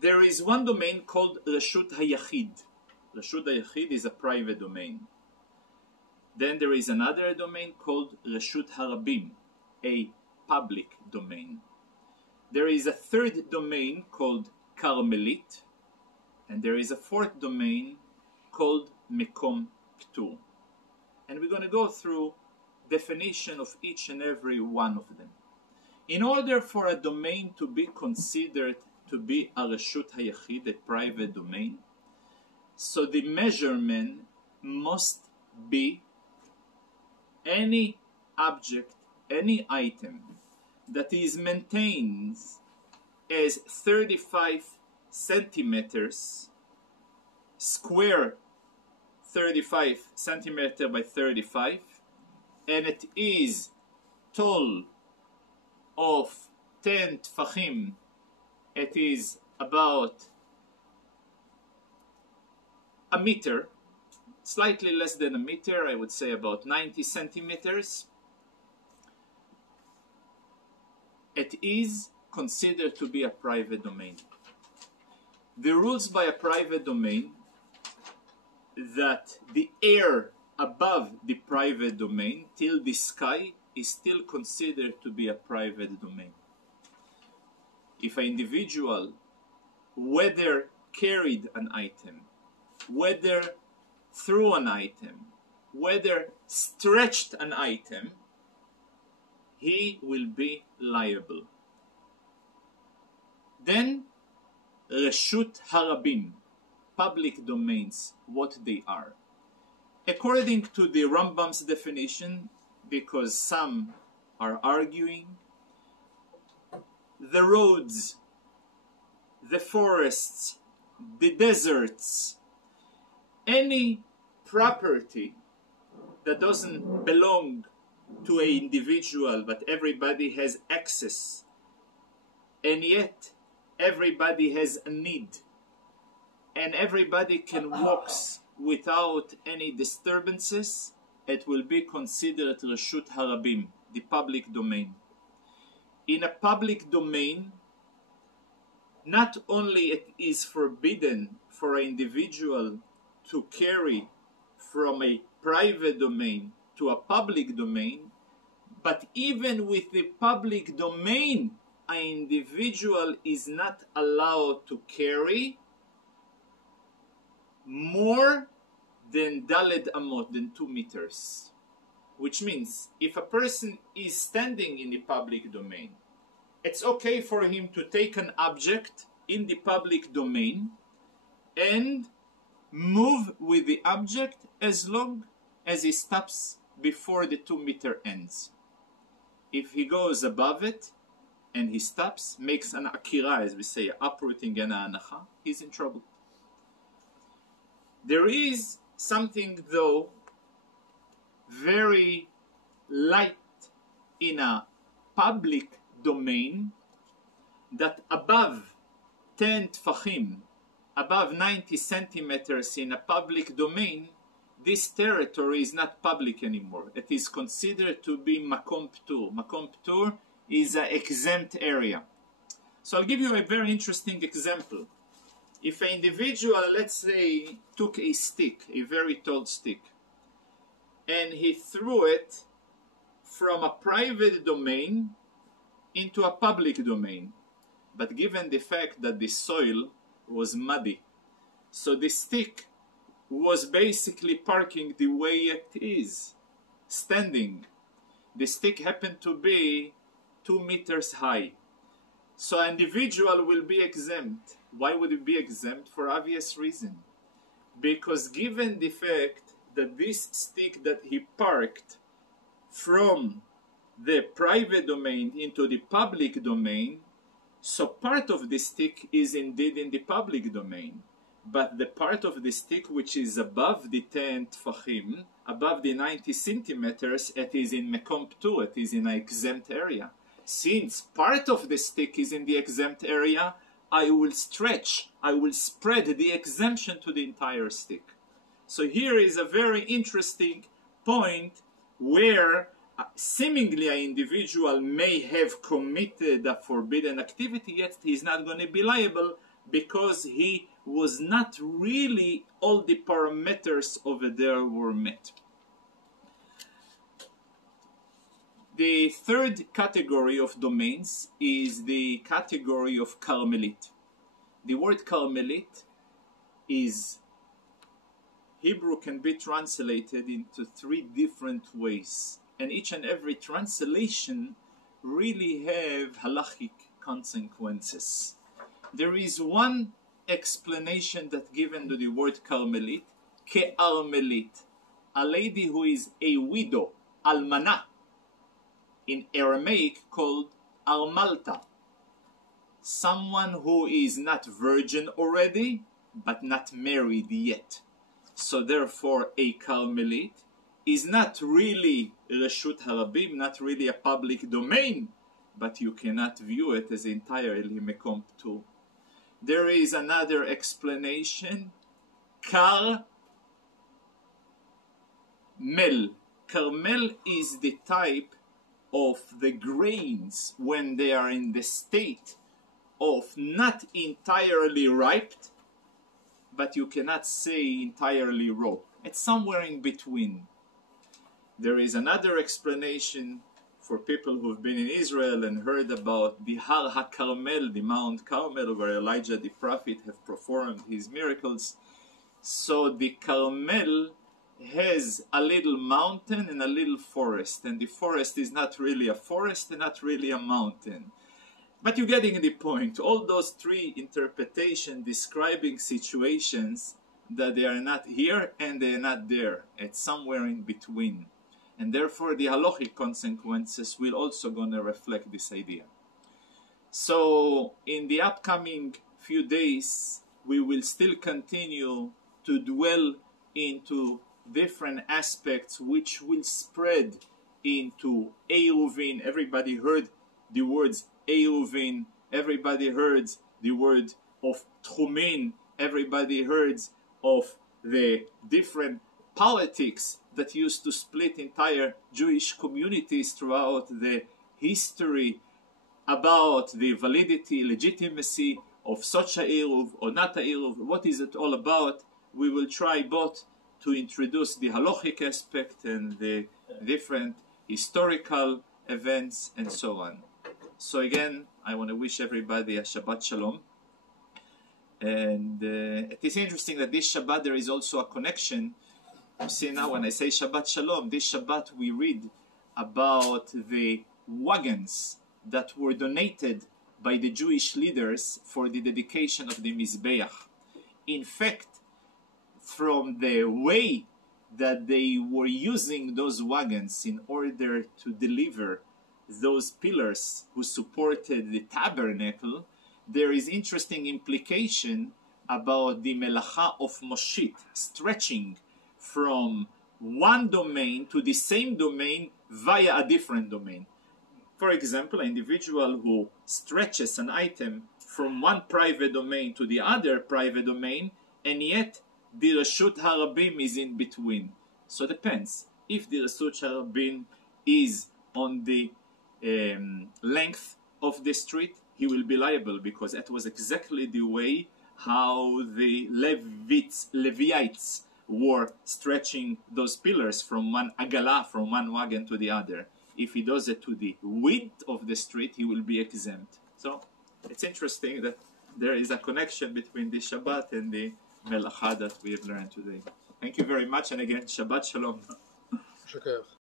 There is one domain called Reshut HaYachid. Reshut HaYachid is a private domain. Then there is another domain called Reshut HaRabim, a public domain. There is a third domain called Carmelit, and there is a fourth domain called Mekom Ptur. And we're going to go through definition of each and every one of them. In order for a domain to be considered to be a Reshut HaYachid, a private domain, so the measurement must be any object, any item that is maintained as 35 centimeters square, 35 centimeter by 35, and it is tall of 10 tfachim. It is about a meter, slightly less than a meter, I would say about 90 centimeters. It is considered to be a private domain. The rules by a private domain that the air above the private domain till the sky is still considered to be a private domain. If an individual whether carried an item, whether threw an item, whether stretched an item, he will be liable. Then, Reshut HaRabim, public domains, what they are. According to the Rambam's definition, because some are arguing, the roads, the forests, the deserts, any property that doesn't belong to an individual but everybody has access, and yet everybody has a need, and everybody can walk without any disturbances, it will be considered Reshut HaRabim, the public domain. In a public domain, not only it is forbidden for an individual to carry from a private domain to a public domain, but even with the public domain, an individual is not allowed to carry more than Daled Amot, than 2 meters. Which means, if a person is standing in the public domain, it's okay for him to take an object in the public domain and move with the object as long as he stops before the 2 meter ends. If he goes above it and he stops, makes an akira, as we say, uprooting and anacha, he's in trouble. There is something, though, very light in a public domain, that above 10 tfachim, above 90 centimeters in a public domain, this territory is not public anymore. It is considered to be Makom Ptur. Makom Ptur is an exempt area. So I'll give you a very interesting example. If an individual, let's say, took a stick, a very tall stick, and he threw it from a private domain into a public domain, but given the fact that the soil was muddy, so the stick was basically parking the way it is, standing. The stick happened to be 2 meters high. So an individual will be exempt. Why would it be exempt? For obvious reason. Because given the fact that this stick that he parked from the private domain into the public domain, so part of the stick is indeed in the public domain, but the part of the stick which is above the 10 tfachim, above the 90 centimeters, it is in Mekom Ptur, it is in an exempt area. Since part of the stick is in the exempt area, I will stretch, I will spread the exemption to the entire stick. So here is a very interesting point where seemingly an individual may have committed a forbidden activity, yet he is not going to be liable because he was not really all the parameters over there were met. The third category of domains is the category of Carmelite. The word Carmelite is Hebrew, can be translated into three different ways, and each and every translation really have halachic consequences. There is one explanation that given to the word Carmelite, Ke'armelite, a lady who is a widow, almana, in Aramaic called Armalta, someone who is not virgin already, but not married yet. So therefore, a Carmelite is not really Reshut Harabim, not really a public domain, but you cannot view it as entirely Mekom Ptur. There is another explanation, Carmel. Carmel is the type of the grains when they are in the state of not entirely ripe, but you cannot say entirely raw. It's somewhere in between. There is another explanation for people who've been in Israel and heard about the Har HaKarmel, the Mount Carmel, where Elijah the prophet have performed his miracles. So the Carmel has a little mountain and a little forest, and the forest is not really a forest and not really a mountain. But you're getting the point. All those three interpretations describing situations that they are not here and they are not there. It's somewhere in between. And therefore the halachic consequences will also going to reflect this idea. So in the upcoming few days, we will still continue to dwell into different aspects which will spread into Eruvin. Everybody heard the words Eruvin. Everybody heard the word of Tchumin. Everybody heard of the different politics that used to split entire Jewish communities throughout the history about the validity, legitimacy of such a Eruv or not a Eruv. What is it all about? We will try both to introduce the halachic aspect and the different historical events and so on. So again, I want to wish everybody a Shabbat Shalom. And it is interesting that this Shabbat there is also a connection. You see now when I say Shabbat Shalom, this Shabbat we read about the wagons that were donated by the Jewish leaders for the dedication of the Mizbeach. In fact, from the way that they were using those wagons in order to deliver those pillars who supported the tabernacle, there is interesting implication about the melacha of Moshit, stretching from one domain to the same domain via a different domain. For example, an individual who stretches an item from one private domain to the other private domain, and yet the Reshut Harabim is in between. So it depends. If the Reshut Harabim is on the length of the street, he will be liable, because that was exactly the way how the Levites were stretching those pillars from one agala, from one wagon to the other. If he does it to the width of the street, he will be exempt. So it's interesting that there is a connection between the Shabbat and the Melacha that we have learned today. Thank you very much, and again, Shabbat Shalom.